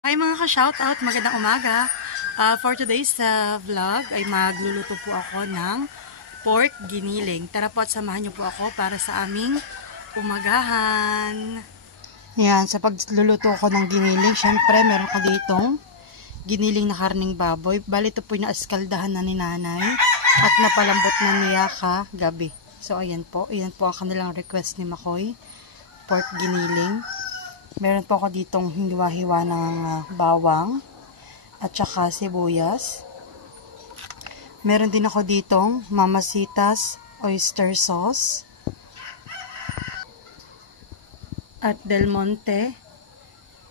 Hi mga ka-shoutout, magandang umaga. For today's vlog ay magluluto po ako ng pork giniling. Tara po at samahan niyo po ako para sa aming umagahan. Yan, sa pagluluto ko ng giniling, syempre meron ka ditong giniling na karning baboy. Bali ito po yung naeskaldahan na ni nanay at napalambot na niya gabi. So ayan po ang kanilang request ni Makoy, pork giniling. Meron po ako ditong hiwa-hiwa ng bawang at saka sibuyas. Meron din ako ditong Mamacita's oyster sauce at Del Monte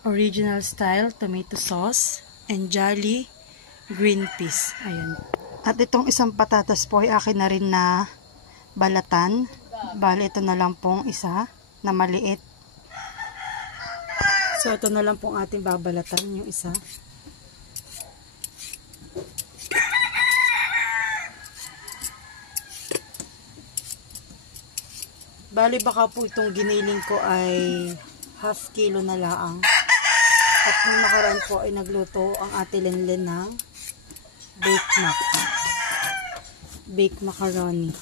original style tomato sauce and Jolly green peas. Ayan. At itong isang patatas po ay akin na rin na balatan. Bali ito na lang pong isa na maliit. So, ito na lang pong ating babalatan, yung isa. Bali, baka po itong giniling ko ay half kilo na laang. At nung nakaraan po ay nagluto ang ate Lenlen ng baked macaroni.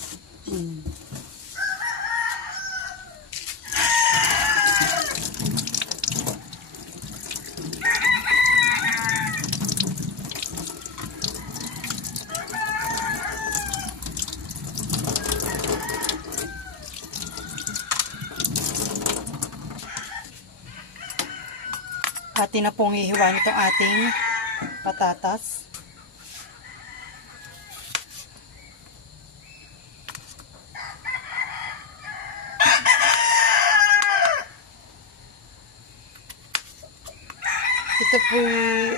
Atin na pong hihiwain itong ating patatas. Ito po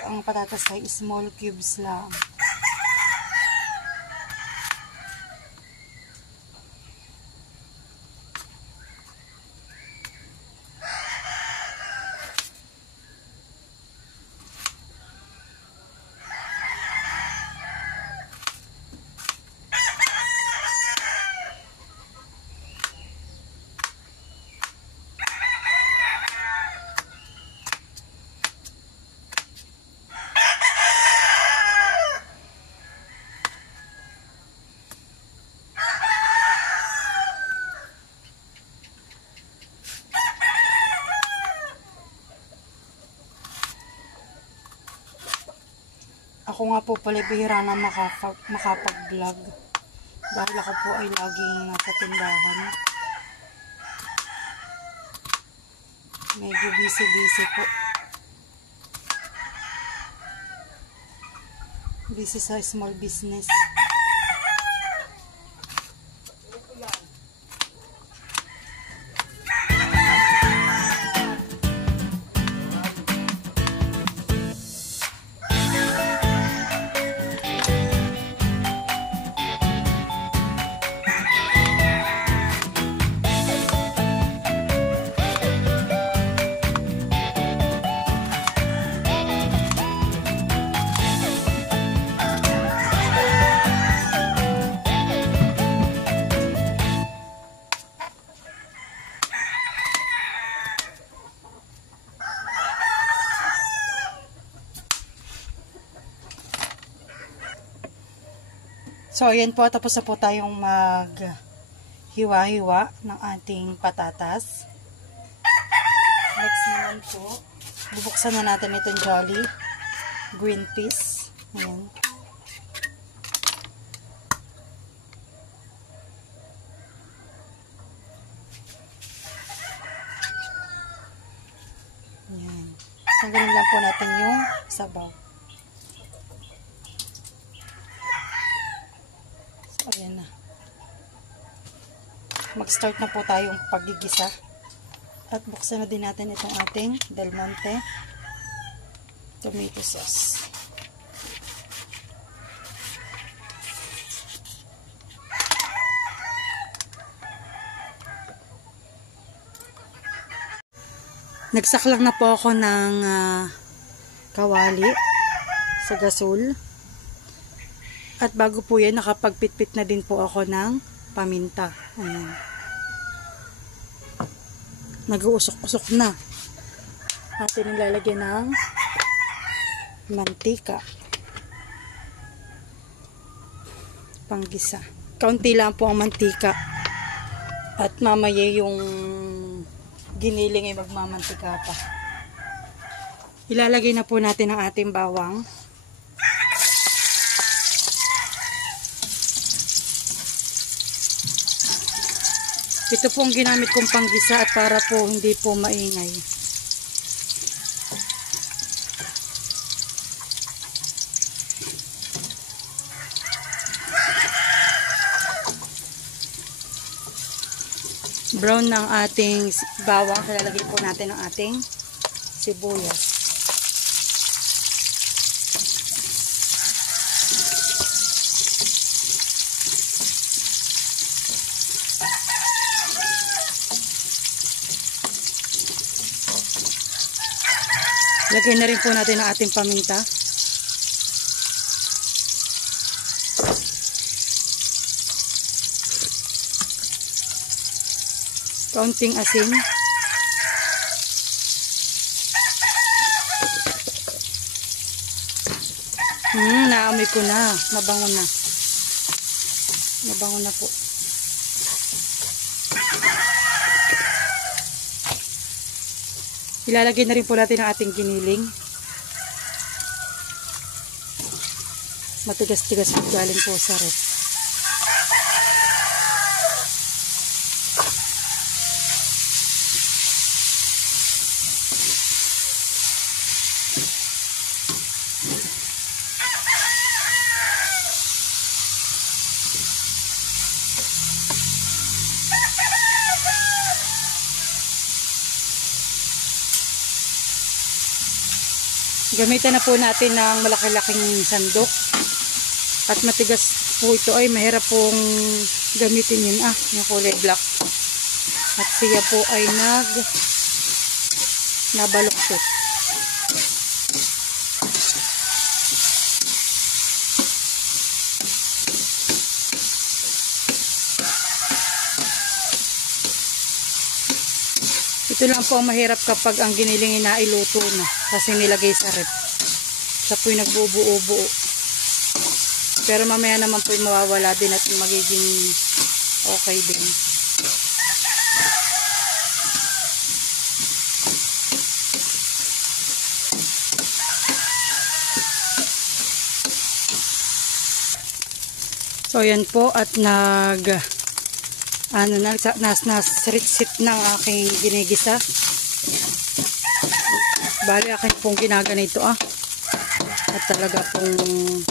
ang patatas ay small cubes lang. Ako nga po pala bihira na makapag-vlog dahil ako po ay laging nasa tindahan. Medyo busy po. Busy sa small business. So, ayan po, tapos na po tayong mag-hiwa-hiwa ng ating patatas. Next naman po, bubuksan na natin itong Jolly green peas. Ayan. Ayan. Tanggalin lang po natin yung sabaw. Ayan na. Mag-start na po tayong paggigisa. At buksan na din natin itong ating Del Monte tomato sauce. Nagsaklang na po ako ng kawali sa gasol. At bago po yan, nakapagpitpit na din po ako ng paminta. Ayan. Nag-uusok-usok na. Atin nilalagyan ng mantika, panggisa. Kaunti lang po ang mantika at mamaya yung giniling ay magmamantika pa. Ilalagay na po natin ang ating bawang. Ito po ang ginamit kong panggisa at para po hindi po maingay. Brown ng ating bawang, lalagay po natin ang ating sibuyas. Lagay na rin po natin ang ating paminta. Kaunting asin. Naamoy ko na. Mabango na. Mabango na po. Ilalagay na rin po natin ang ating giniling. Matigas-tigas po galing po sa ref. Gamitan na po natin ng malaki-laking sandok. At matigas po ito ay mahirap pong gamitin yun. Yung kulay black. At siya po ay nabaluktot. Ito lang po ang mahirap kapag ang giniling na iluto na kasi nilagay sa ref. Siya po'y nagbubuo-buo. Pero mamaya naman po'y mawawala din at magiging okay din. So yan po at nasritsit ng aking ginigisa. Bali akin pong ginaganito at talaga pong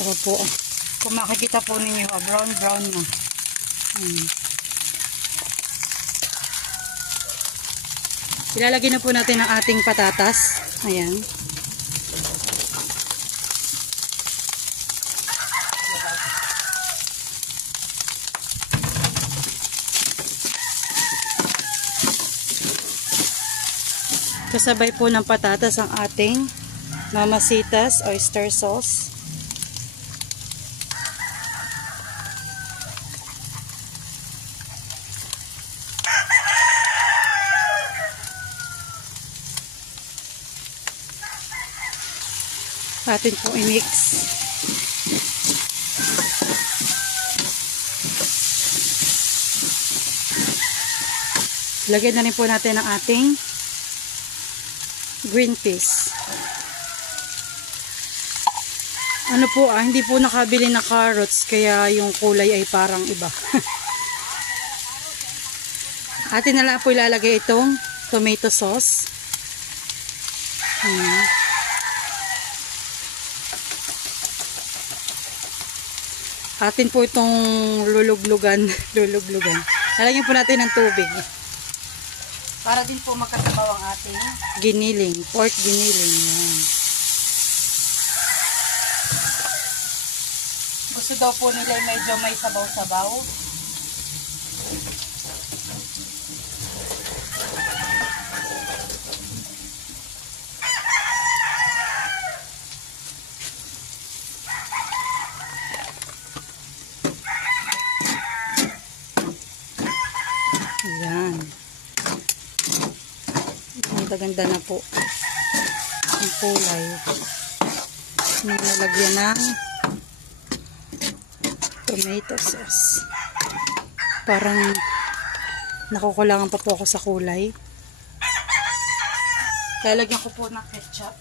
ano po kung makikita po ninyo brown na. Ilalagay na po natin ang ating patatas. Ayan. Kasabay po ng patatas ang ating Mamasitas oyster sauce. Atin pong i-mix. Lagyan na rin po natin ang ating green peas. Ano po hindi po nakabili na carrots kaya yung kulay ay parang iba. Atin na lang po ilalagay itong tomato sauce. Atin po itong luluglugan. Lalagyan po natin ng tubig. Para din po magkatabaw ang ating giniling, pork giniling. Yan. Gusto daw po nila medyo may sabaw-sabaw. ganda-ganda na po ang kulay. Nalagyan ng tomato sauce. Parang nakukulangan pa po ako sa kulay. Lalagyan ko po ng ketchup.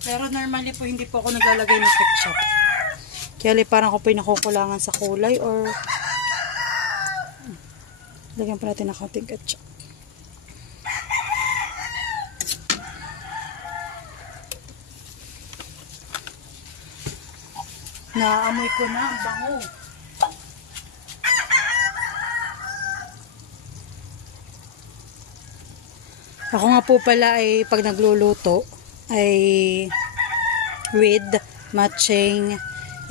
Pero normally po hindi po ako naglalagay ng ketchup. Kaya parang ako po yung nakukulangan sa kulay or lagyan pa natin ng konting ketchup. Naamoy ko na ang bango. Ako nga po pala ay pag nagluluto ay with matching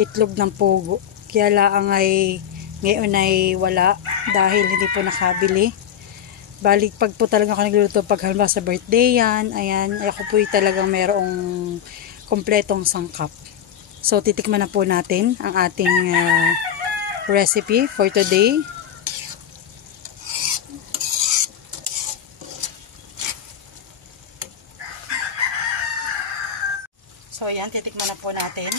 itlog ng pugo. Kaya lang ay ngayon ay wala dahil hindi po nakabili. Balik pag po talaga ako nagluluto pag halimbawa sa birthday yan, ayan, ako po talagang merong kompletong sangkap. So, titikman na po natin ang ating recipe for today. So, ayan, titikman na po natin.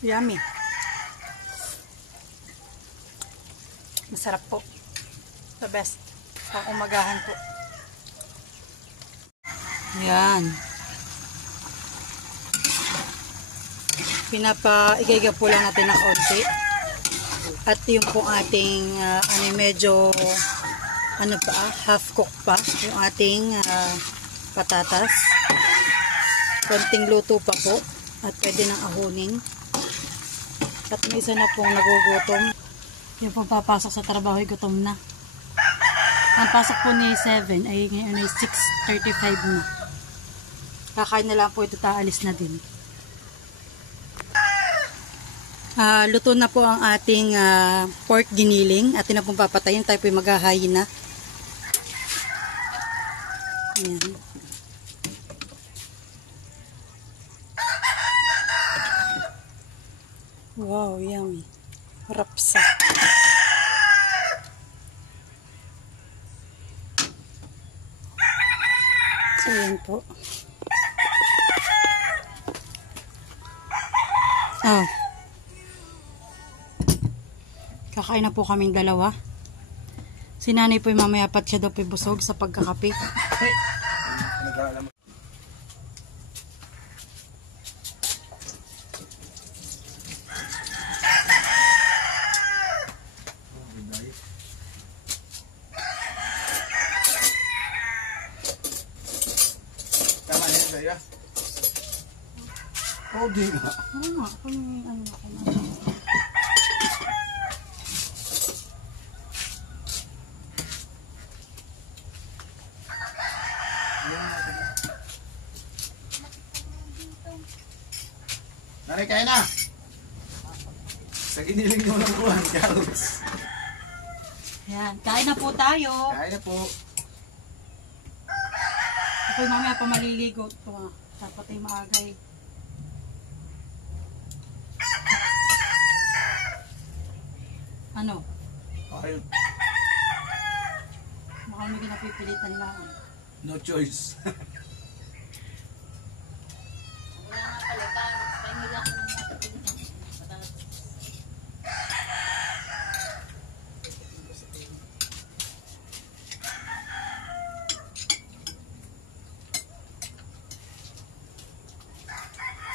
Yummy. Masarap po. The best. Pang umagahan po. Yan. Pinapa-igayga po lang natin ng konti. At yung po ating medyo half cook pa yung ating patatas. Konting luto pa po at pwede nang ahunin. At may isa na pong nagugutom. Yung pong papasok sa trabaho ay gutom na. Ang pasok po ni 7 ay ngayon ay 6:35 na. Kakain na lang po ito, taalis na din. Luto na po ang ating pork giniling. Atin na pong papatayin. Tayo po ay maghahayin na. Ayan. Wow, yummy. Rapsa. So, yan po. Kakain na po kaming dalawa. Si nanay po yung mamaya pat siya daw po busog sa pagkakape. Tama na yan, Zaya? Oo, di nga. Oo nga, ako yung ano ako na. Nanay, kaya na! Sa giniling nyo lang buwan, Carlos. Ayan, kain na po tayo. Kaya na po. Ako yung mamaya pa maliligo. Ito nga, dapat ay maagay. Ano? Ayun. Baka may ginapipilitan lang. No choice.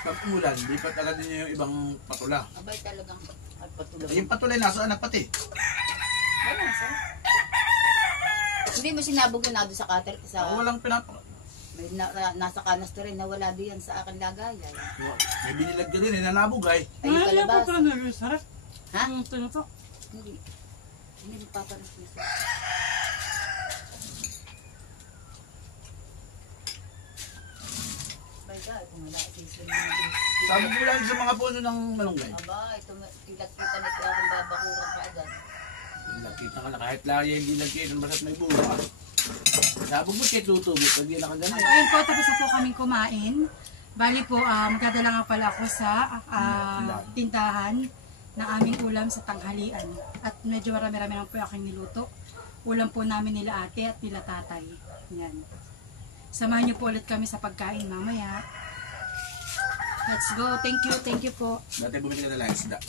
Pag umulan, lipat agad din yung ibang patula. Abay talagang patulog. Yung patulay nasa anak pati. Wala sa. Hindi mo sinabog yun na doon sa cutter sa Walang may nasa kanasto rin na wala diyan sa akin lagayan. May binilag ka din, nanabugay. Ay yung kalabas. Sarap. Ha? Ito na to. Hindi. Hindi magpaparas nito. Bayga, ito nga lahat sisyon na natin. Sabi ko lang sa mga puno ng malunggay. Aba, ito tilat-kita nito akong babakuran ka agad. Nakita ka na kahit laya hindi nagkita, basta't may bunga. Sabog mo kahit luto mo, pag di nakagana. So, ayun po, tapos na po kaming kumain. Bali po, magdadala nga pala ako sa tindahan ng aming ulam sa tanghalian. At medyo marami-rami lang po aking niluto. Ulam po namin nila ate at nila tatay. Yan. Samahan niyo po ulit kami sa pagkain mamaya. Let's go. Thank you po. Dati bumili ka na lang isda.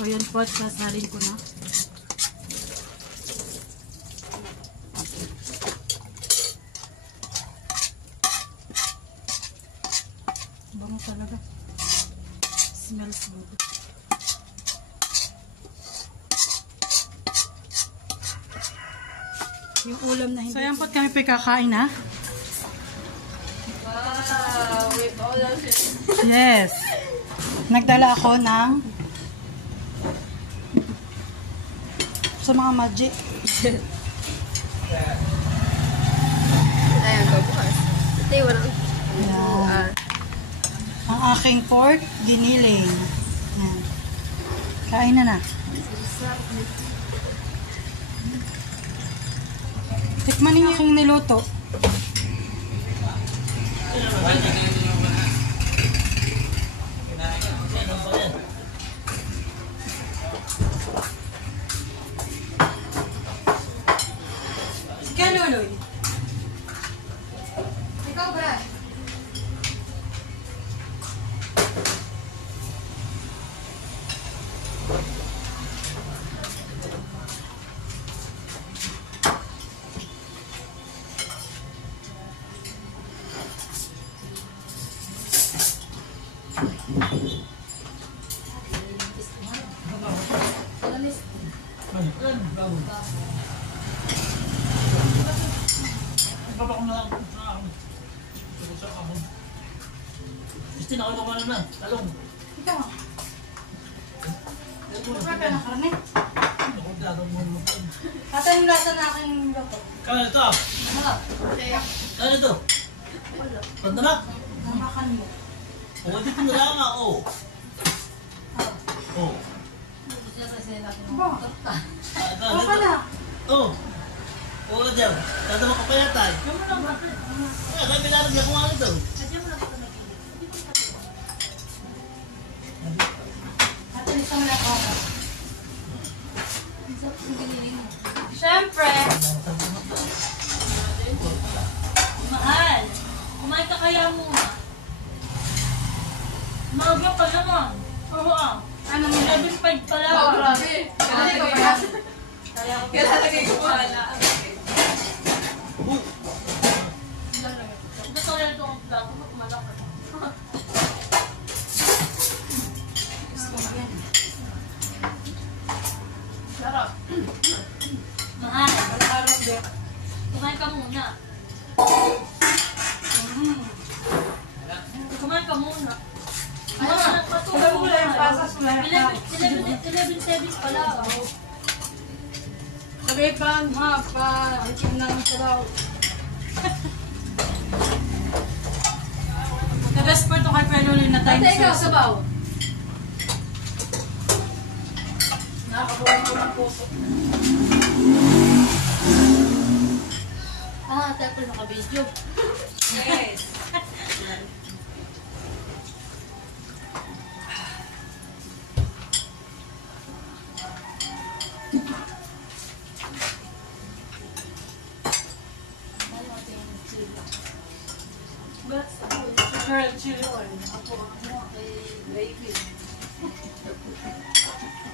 So yan po, sasalin ko na. Bango talaga. Smells good. Yung ulam na hindi. So yan po kami po kakain na. Wow, with all of it. Yes. Nagdala ako ng sa mga magic. Ayan, bukas. Ito yung walang... Yan. Ang aking pork giniling. Yan. Kain na na. Tikman niyo yung niluto. Kaluloy. Ikaw, Brad. Christine, ako naman na. Talong. Ikaw. Wala ka na karne. Ako gagawin mo naman. Ata yung lasa na aking luto. Kaya ito. Kaya ito. Pandanak. Namakan mo. O, dito na lang ako. Oh. Ba? Ano ka na? Oh. Oo, dyan. Tadama ka pa yata. Kaya kami lalagyan ko nga ito. Ata nito mo na ako. Siyempre. Mahal, kumain ka kaya muna. Maga pa naman. Oo ah. Ano mo? 11.5 pala. Oh, grabe. Kaya ko pa. Kalalagay ko wala. Gusto ko lang itong vlog. Malaki. Sarap. Mahal, kumain ka muna. Kumain ka muna. Ano ka nagpatuloy? Alam mo na yung pasas mo na. 11.7 pala. Sabi pa, itim na lang daw. The best part to kay Pelolin na time. Ate, ikaw, sabaw. Nakakabuhay ko ng puso. Ate ako naka-video. Yes. Girl, chili oil.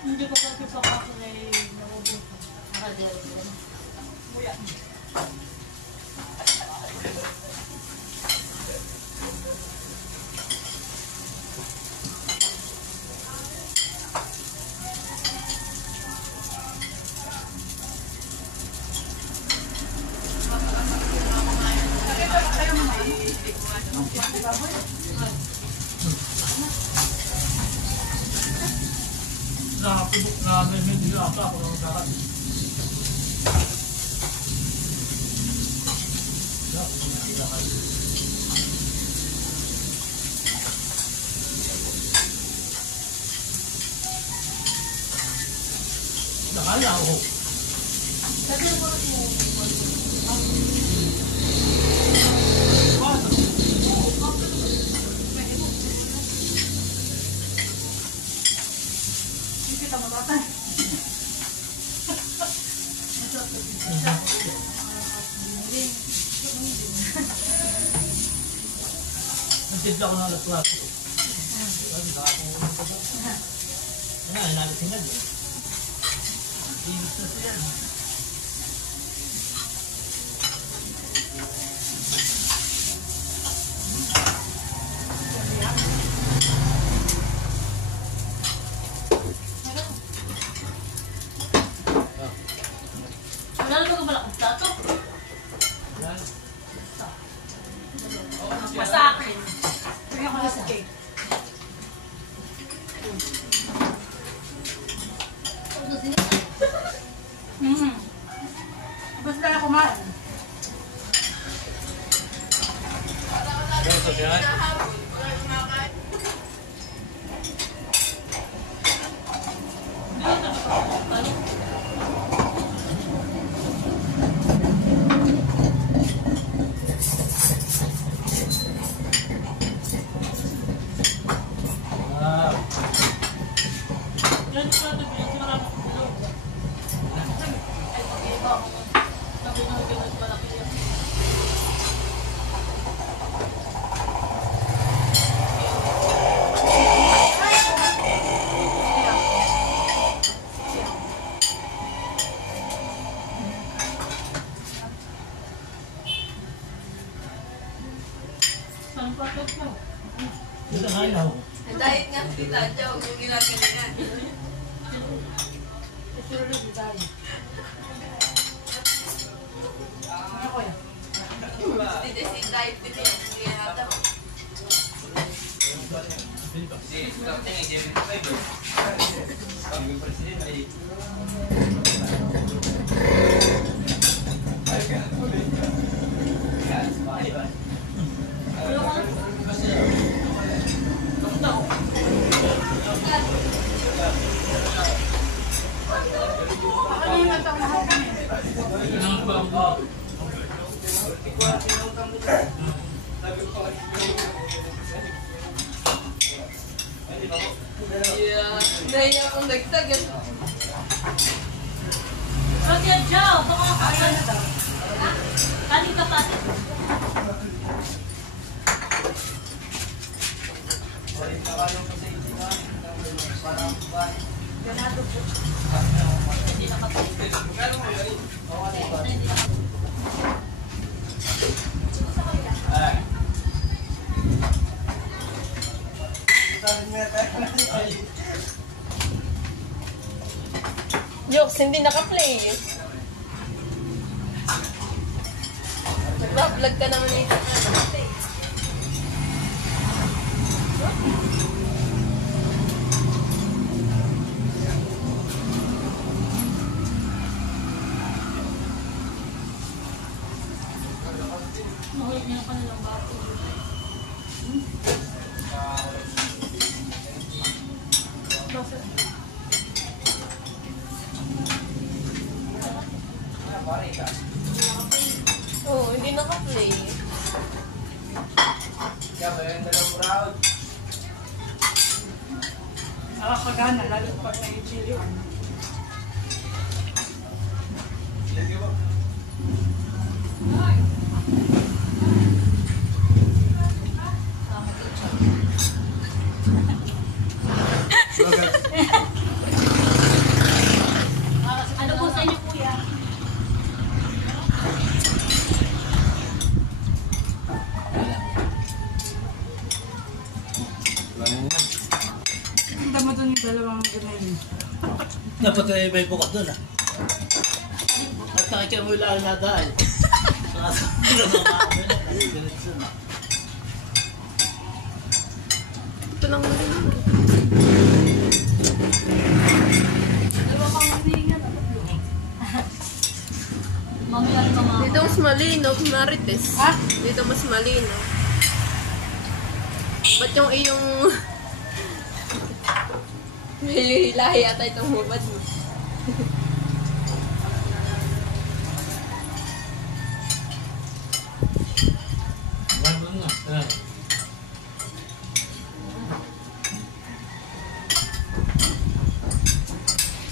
Hindi pa kasi sa kaso na nabubuto. Muya. Nakapubok namin. Hindi ako ako ng darat. Nakala ako. Nagtipla ko ng alas 4. Ano, nagising na din. Inis na siya. Wala naman ka malakang plato. Basta akin. Tingnan ko na sa cake. Basta na kumain. Gusto siya? Yan sa ito, pinagsimara mo ko lang. Ay, pag-iba ako. Sabi na hanggang mas malaki yan. Saan pa ito mo? Ito nga ilaw. Diet nga, tita. Diyan, huwag yung ginagalingan. Surely, di tayo. Ako yan. Hindi, si diet din yan. Hindi yan ata. Ano yung nagtamahal kami? Dahil akong dagdag. Rakyat Jow, baka kaya na daw. Kanin ka pa. Jokes, hindi naka-play. Nag-vlog ka naman ito. Mahulog niya ka na lang bato. Oo, hindi naka-play. Nakakagana, lalo pag nai-chili. Ano po sa inyo, kuya? Hindi mo doon yung dalawang ganyan. Dapat ay may bukas doon ah. At nakikita mo yung lang na dahil. Ito lang muna. Dalawa pang hiningan. Mamaya rin mga... Dito mas malinaw, Marites. Ha? Dito mas malinaw. Ba't yung iyong... May hilahi ata itong hubad mo.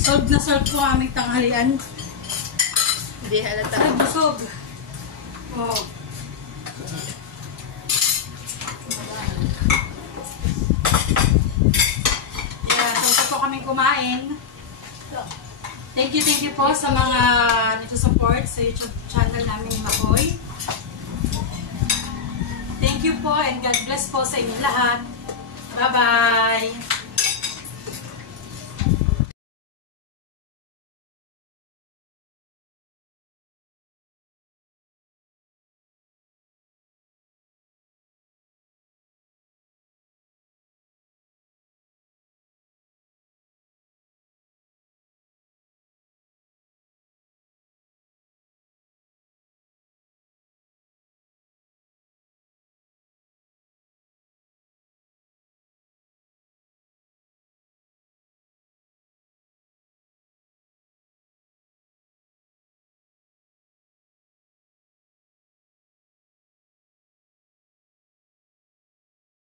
Solve na solve po ang aming tanghalian. Hindi halata. Ay, busog. Oh. Yeah, so ito po kaming kumain. Thank you po sa mga nagsusupport sa YouTube channel namin ni Makoy. Thank you po and God bless po sa inyong lahat. Bye-bye!